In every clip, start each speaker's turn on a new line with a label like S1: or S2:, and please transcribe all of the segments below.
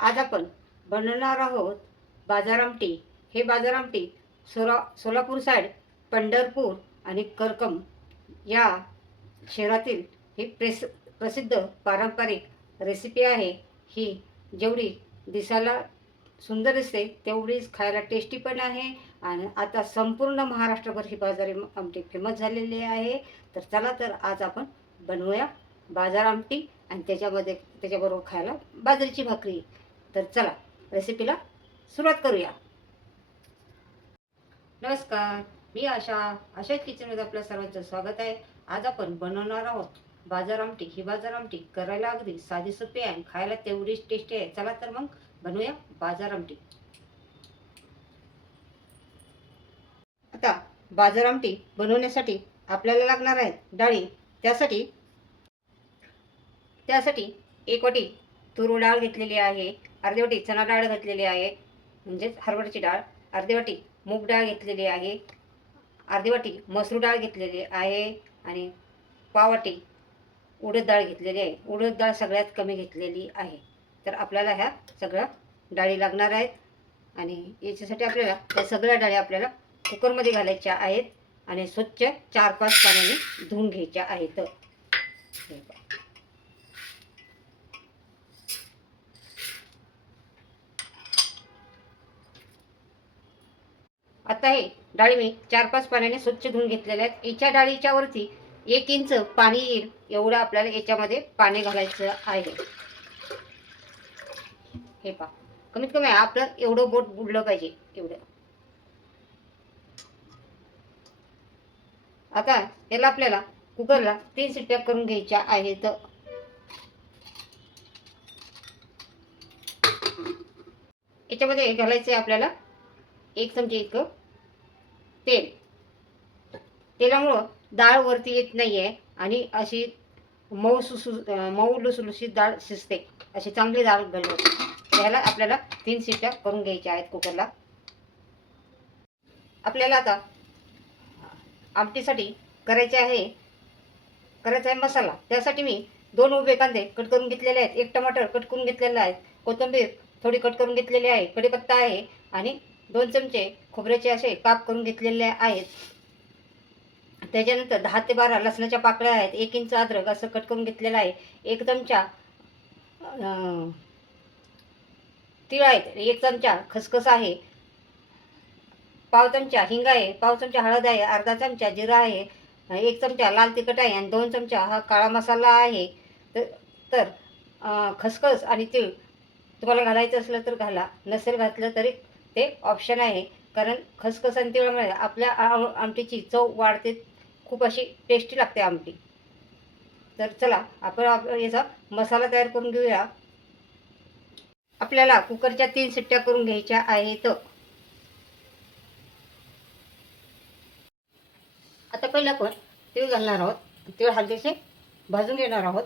S1: आज आपण बनवणार आहोत बाजार आमटी हे बाजार आमटी सोला सोलापूर साईड पंढरपूर आणि करकम या शहरातील ही प्रेस प्रसिद्ध पारंपरिक रेसिपी आहे. ही जेवढी दिसायला सुंदर दिसते तेवढीच खायला टेस्टी पण आहे आणि आता संपूर्ण महाराष्ट्रभर ही बाजारी आमटी फेमस झालेली आहे. तर चला तर आज आपण बनवूया बाजार आमटी आणि त्याच्यामध्ये त्याच्याबरोबर खायला बाजरीची भाकरी. तर चला रेसिपीला सुरुवात करूया. नमस्कार मी आशा. आशाच किचनमध्ये आपल्या सर्वांचं स्वागत आहे. आज आपण बनवणार आहोत बाजार आमटी. ही बाजार आमटी करायला अगदी साधी सोपी आहे आणि खायला तेवढीच टेस्टी आहे. चला तर मग बनवूया बाजार आमटी. आता बाजार आमटी बनवण्यासाठी आपल्याला लागणार आहेत डाळी. त्यासाठी त्यासाठी एक वाटी तूर डाळ घेतलेली आहे. अर्धी वाटी चणा डाळ घातलेली आहे म्हणजेच हरभऱ्याची डाळ. अर्धी वाटी मूग डाळ घेतलेली आहे. अर्धी वाटी मसूर डाळ घेतलेली आहे आणि पाववाटी उडद डाळ घेतलेली आहे. उडद डाळ सगळ्यात कमी घेतलेली आहे. तर आपल्याला ह्या सगळ्या डाळी लागणार आहेत. आणि याच्यासाठी आपल्याला त्या सगळ्या डाळी आपल्याला कुकरमध्ये घालायच्या आहेत. आणि स्वच्छ चार पाच पाण्याने धुवून घ्यायच्या आहेत हे पहा. आता हे डाळी मी चार पाच पाण्याने स्वच्छ धुवून घेतलेल्या आहेत. याच्या डाळीच्या वरती एक इंच पाणी येईल एवढं आपल्याला याच्यामध्ये पाणी घालायचं आहे. हे पहा. कमीत कमी आपलं एवढं बोट बुडलं पाहिजे एवढं. आता याला आपल्याला कुकरला तीन शिट्ट्या करून घ्यायच्या आहेत. याच्यामध्ये घालायचं आहे आपल्याला एक चमचे इतकं. तेल. तेलामुळं डाळ वरती येत नाही आहे आणि अशी मऊ सुसु मऊ लुसलुशीत डाळ शिजते. अशी चांगली डाळ घालून. त्याला आपल्याला तीन शिट्ट्या करून घ्यायच्या आहेत कुकरला. आपल्याला आता आमटीसाठी करायचे आहे करायचा आहे मसाला. त्यासाठी मी दोन उभे कांदे कट करून घेतलेले आहेत. एक टमाटर कट करून घेतलेला आहे. कोथिंबीर थोडी कट करून घेतलेली आहे. कढीपत्ता आहे आणि दोन चमचे खोबऱ्याचे असे काप करून घेतलेले आहेत. त्याच्यानंतर दहा ते बारा लसणाच्या पाकळ्या आहेत. एक इंच अद्रक असं कट करून घेतलेलं आहे. एक चमचा तिळ तीळ आहेत. एक चमचा खसखस आहे. पाव चमचा हिंग आहे. पाव चमचा हळद आहे. अर्धा चमचा जिरा आहे. एक चमचा लाल तिखट आहे आणि दोन चमचा हा काळा मसाला आहे. तर तर खसखस आणि तीळ तुम्हाला घालायचं असलं तर घाला. नसेल घातलं तरी ते ऑप्शन आहे. कारण खसखस आणि तिळामुळे आपल्या आमटीची चव वाढते. खूप अशी टेस्टी लागते आमटी. तर चला आपण आप- याचा मसाला तयार करून घेऊया. आपल्याला कुकरच्या तीन सिट्ट्या करून घ्यायच्या आहेत. आता पहिलं आपण तीळ घालणार आहोत. तीळ हलदीचे भाजून घेणार आहोत.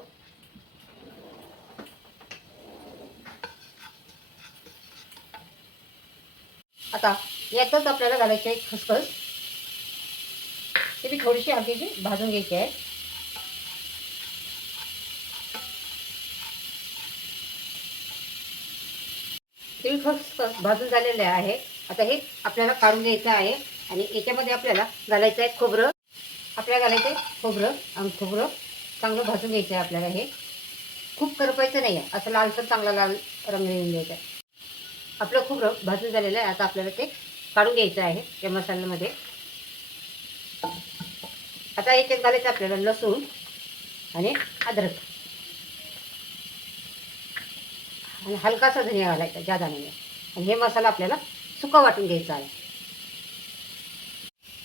S1: आता यातच आपल्याला घालायची आहे खसखस. ते मी थोडीशी हलकीशी भाजून घ्यायची आहे. तीळ खसखस भाजून झालेले आहे. आता हे आपल्याला काढून घ्यायचं आहे आणि याच्यामध्ये आपल्याला घालायचं आहे खोबरं. आपल्याला घालायचं आहे खोबरं आणि खोबरं चांगलं भाजून घ्यायचं आहे आपल्याला हे. खूप करपायचं नाही आहे. असं लालसर चांगला लाल रंग येऊन घ्यायचा आहे. आपलं खोबरं भाजून झालेलं आहे. आता आपल्याला ते काढून घ्यायचं आहे त्या मसाल्यामध्ये. आता याच्यात घालायचं आपल्याला लसूण आणि अद्रक. आणि हलकासा धनिया घालायचा जादा नाही. आणि हे मसाला आपल्याला सुका वाटून घ्यायचा आहे.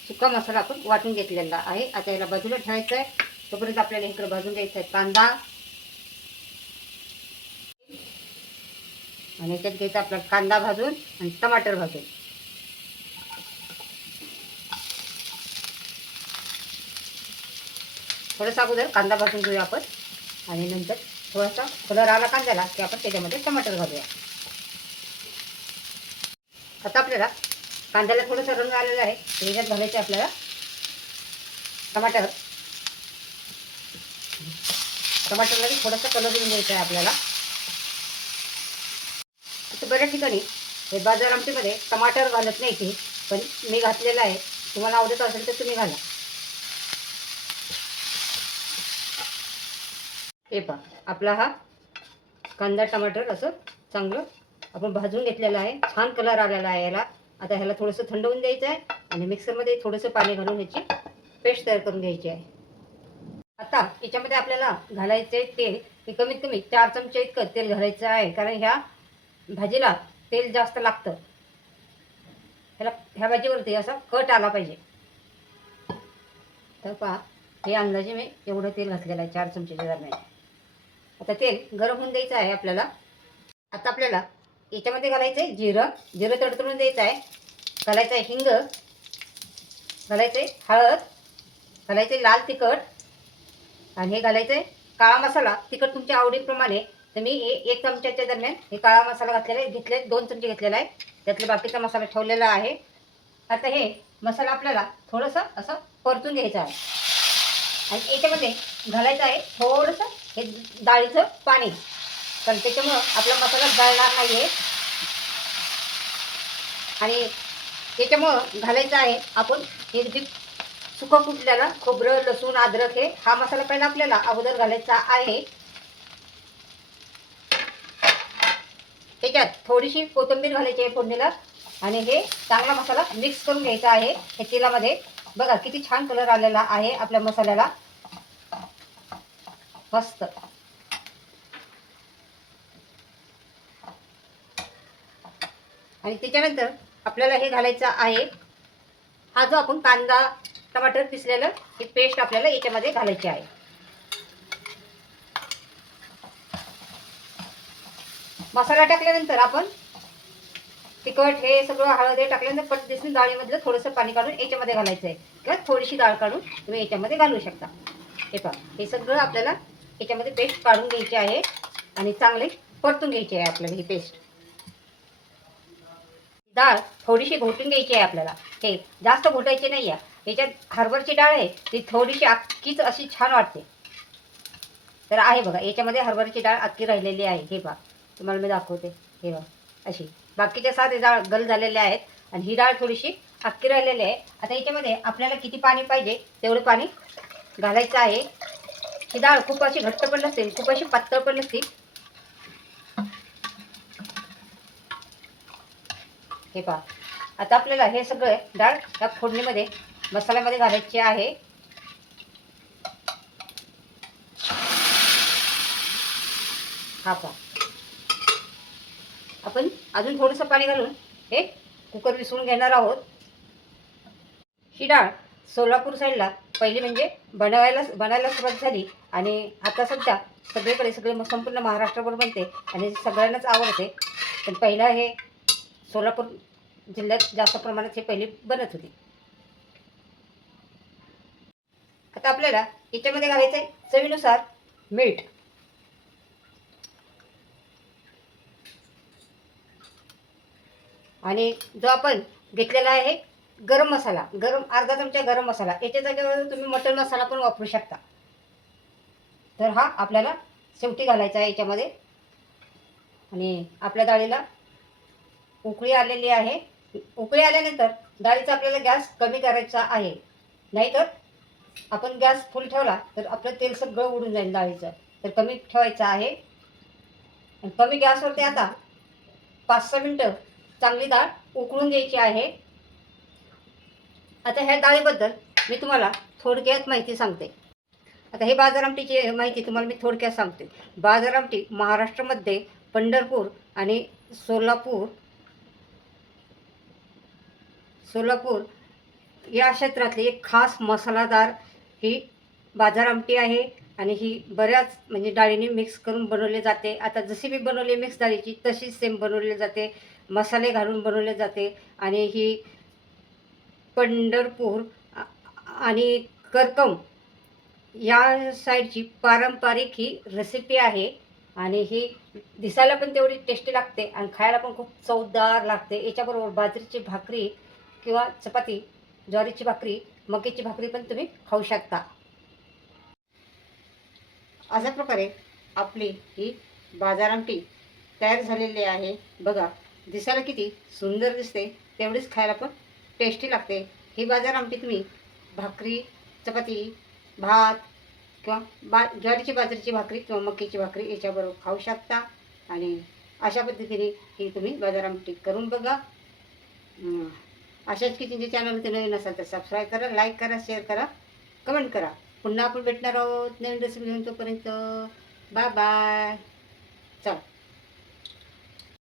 S1: सुका मसाला आपण वाटून घेतलेला आहे. आता याला बाजूला ठेवायचं आहे. तोपर्यंत आपल्याला इकडे भाजून घ्यायचा आहे कांदा. आणि याच्यात घ्यायचा आपला कांदा भाजून आणि टमाटर भाजून. थोडंसं अगोदर कांदा भाजून घेऊया आपण. आणि नंतर थोडासा कलर आला कांद्याला की आपण त्याच्यामध्ये टमाटर घालूया. आता आपल्याला कांद्याला थोडंसं रंग आलेला आहे. त्याच्यात घालायचे आपल्याला टमाटर. टमाटरला थोडासा कलर देऊन द्यायचा आहे आपल्याला. बऱ्याच ठिकाणी हे बाजार आमटीमध्ये टमाटर घालत नाही ते पण मी घातलेलं आहे. तुम्हाला आवडत असेल तर तुम्ही घाला. हे पहा आपला हा कांदा टमाटर असं चांगलं आपण भाजून घेतलेलं आहे. छान कलर आलेला आहे याला. आता ह्याला थोडंसं थंड होऊन द्यायचं आहे आणि मिक्सरमध्ये थोडंसं पाणी घालून ह्याची पेस्ट तयार करून घ्यायची आहे. आता याच्यामध्ये आपल्याला घालायचे तेल हे कमीत कमी चार चमचे इतकं तेल घालायचं आहे. कारण ह्या भाजीला तेल जास्त लागतं. ह्याला ह्या भाजीवरती असा कट आला पाहिजे. तर पहा हे अंदाजे मी एवढं तेल घातलेलं आहे चार चमचेच्या दरम्यान. आता तेल गरम होऊन द्यायचं आहे आपल्याला. आता आपल्याला याच्यामध्ये घालायचं आहे जिरं. जिरं तडतडून द्यायचं आहे. घालायचं आहे हिंग. घालायचं आहे हळद. घालायचं आहे लाल तिखट. आणि हे घालायचं आहे काळा मसाला. तिखट तुमच्या आवडीप्रमाणे. तर मी हे एक चमच्याच्या दरम्यान हे काळा मसाला घातलेला आहे. घेतले दोन चमचे घेतलेला आहे. त्यातले बाकीचा मसाला ठेवलेला आहे. आता हे मसाला आपल्याला थोडंसं असं परतून घ्यायचं आहे. आणि याच्यामध्ये घालायचं आहे थोडंसं हे डाळीचं पाणी. कारण त्याच्यामुळं आपला मसाला गळणार नाही आहे आणि त्याच्यामुळं घालायचं आहे आपण हे जे सुकं कुटल्याला खोबरं लसूण अद्रक हे हा मसाला पहिला आपल्याला अगोदर घालायचा आहे. त्याच्यात थोडीशी कोथिंबीर घालायची आहे फोडणीला. आणि हे चांगला मसाला मिक्स करून घ्यायचा आहे. हे तेलामध्ये बघा किती छान कलर आलेला आहे आपल्या मसाल्याला. मस्त. आणि त्याच्यानंतर आपल्याला हे घालायचं आहे. हा जो आपण कांदा टमाटर पिसलेलं ही पेस्ट आपल्याला याच्यामध्ये घालायची आहे. मसाला टाकल्यानंतर आपण तिखट हे सगळं हळद हे टाकल्यानंतर पट दिसून डाळीमधलं थोडंसं पाणी काढून याच्यामध्ये घालायचं आहे किंवा थोडीशी डाळ काढून तुम्ही याच्यामध्ये घालू शकता. हे पहा हे सगळं आपल्याला याच्यामध्ये पेस्ट काढून घ्यायची आहे आणि चांगले परतून घ्यायची आहे आपल्याला ही पेस्ट डाळ थोडीशी घोटून घ्यायची आहे आपल्याला. हे जास्त घोटायची नाही आहे याच्यात हरभरची डाळ आहे ती थोडीशी अक्कीच अशी छान वाटते. तर आहे बघा याच्यामध्ये हरभरची डाळ अक्की राहिलेली आहे. हे बघा तुम्हाला मी दाखवते. हे बघा अशी. बाकीचे साधे डाळ गल झालेले आहेत आणि ही डाळ थोडीशी अक्की राहिलेली आहे. आता याच्यामध्ये आपल्याला किती पाणी पाहिजे? तेवढं पाणी घालायचं आहे. ही डाळ खूप अशी घट्ट पण नसते खूप अशी पातळ पण नसते. हे पहा. आता आपल्याला हे सगळं डाळ या फोडणीमध्ये मसाल्यामध्ये घालायची आहे. हा पहा. आपण अजून थोडंसं पाणी घालून हे कुकर विसरून घेणार आहोत. ही डाळ सोलापूर साईडला पहिली म्हणजे बनवायला बनायला सुरुवात झाली आणि आता सध्या सगळीकडे सगळे मग संपूर्ण महाराष्ट्रभर बनते आणि सगळ्यांनाच आवडते पण पहिला हे सोलापूर जिल्ह्यात जास्त प्रमाणात हे पहिली बनत होती. आता आपल्याला याच्यामध्ये घालायचं आहे चवीनुसार मीठ. आणि जो आपण घेतलेला आहे गरम मसाला गरम अर्धा चमचा गरम मसाला याच्या जागेवर तुम्ही मटण मसाला पण वापरू शकता. तर हा आपल्याला शेवटी घालायचा आहे याच्यामध्ये. आणि आपल्या डाळीला उकळी आलेली आहे. उकळी आल्यानंतर डाळीचा आपल्याला गॅस कमी करायचा आहे. नाहीतर आपण गॅस फुल ठेवला तर आपलं तेल सगळं उडून जाईल डाळीचं. तर कमी ठेवायचं आहे. आणि कमी गॅसवरती आता पाच सहा मिनटं चांगली डाळ उकळून द्यायची आहे. आता ह्या डाळीबद्दल मी तुम्हाला थोडक्यात माहिती सांगते. आता हे बाजार आमटीची माहिती तुम्हाला मी थोडक्यात सांगते. बाजार आमटी महाराष्ट्रामध्ये पंढरपूर आणि सोलापूर सोलापूर या क्षेत्रातली एक खास मसालादार ही बाजार आमटी आहे. आणि ही बऱ्याच म्हणजे डाळीने मिक्स करून बनवली जाते. आता जशी मी बनवली मिक्स डाळीची तशीच सेम बनवली जाते. मसाले घालून बनवले जाते. आणि ही पंढरपूर आणि करकम या साईडची पारंपरिक ही रेसिपी आहे. आणि ही दिसायला पण तेवढी टेस्टी लागते आणि खायला पण खूप चवदार लागते. याच्याबरोबर बाजरीची भाकरी किंवा चपाती ज्वारीची भाकरी मकेची भाकरी पण तुम्ही खाऊ शकता. अशा प्रकारे आपली ही बाजार आमटी तयार झालेली आहे. बघा दिसायला किती सुंदर दिसते. तेवढीच खायला पण टेस्टी लागते. ही बाजार आमटी तुम्ही भाकरी चपाती भात किंवा बा ज्वारीची बाजरीची भाकरी किंवा मक्कीची भाकरी याच्याबरोबर खाऊ शकता. आणि अशा पद्धतीने ही तुम्ही बाजार आमटी करून बघा. अशाच किचनचे चॅनल नवीन नसाल तर सबस्क्राईब करा लाईक करा शेअर करा कमेंट करा. पुन्हा आपण भेटणार आहोत. नवीन रेसिपी घेऊन तोपर्यंत बाय बाय चल.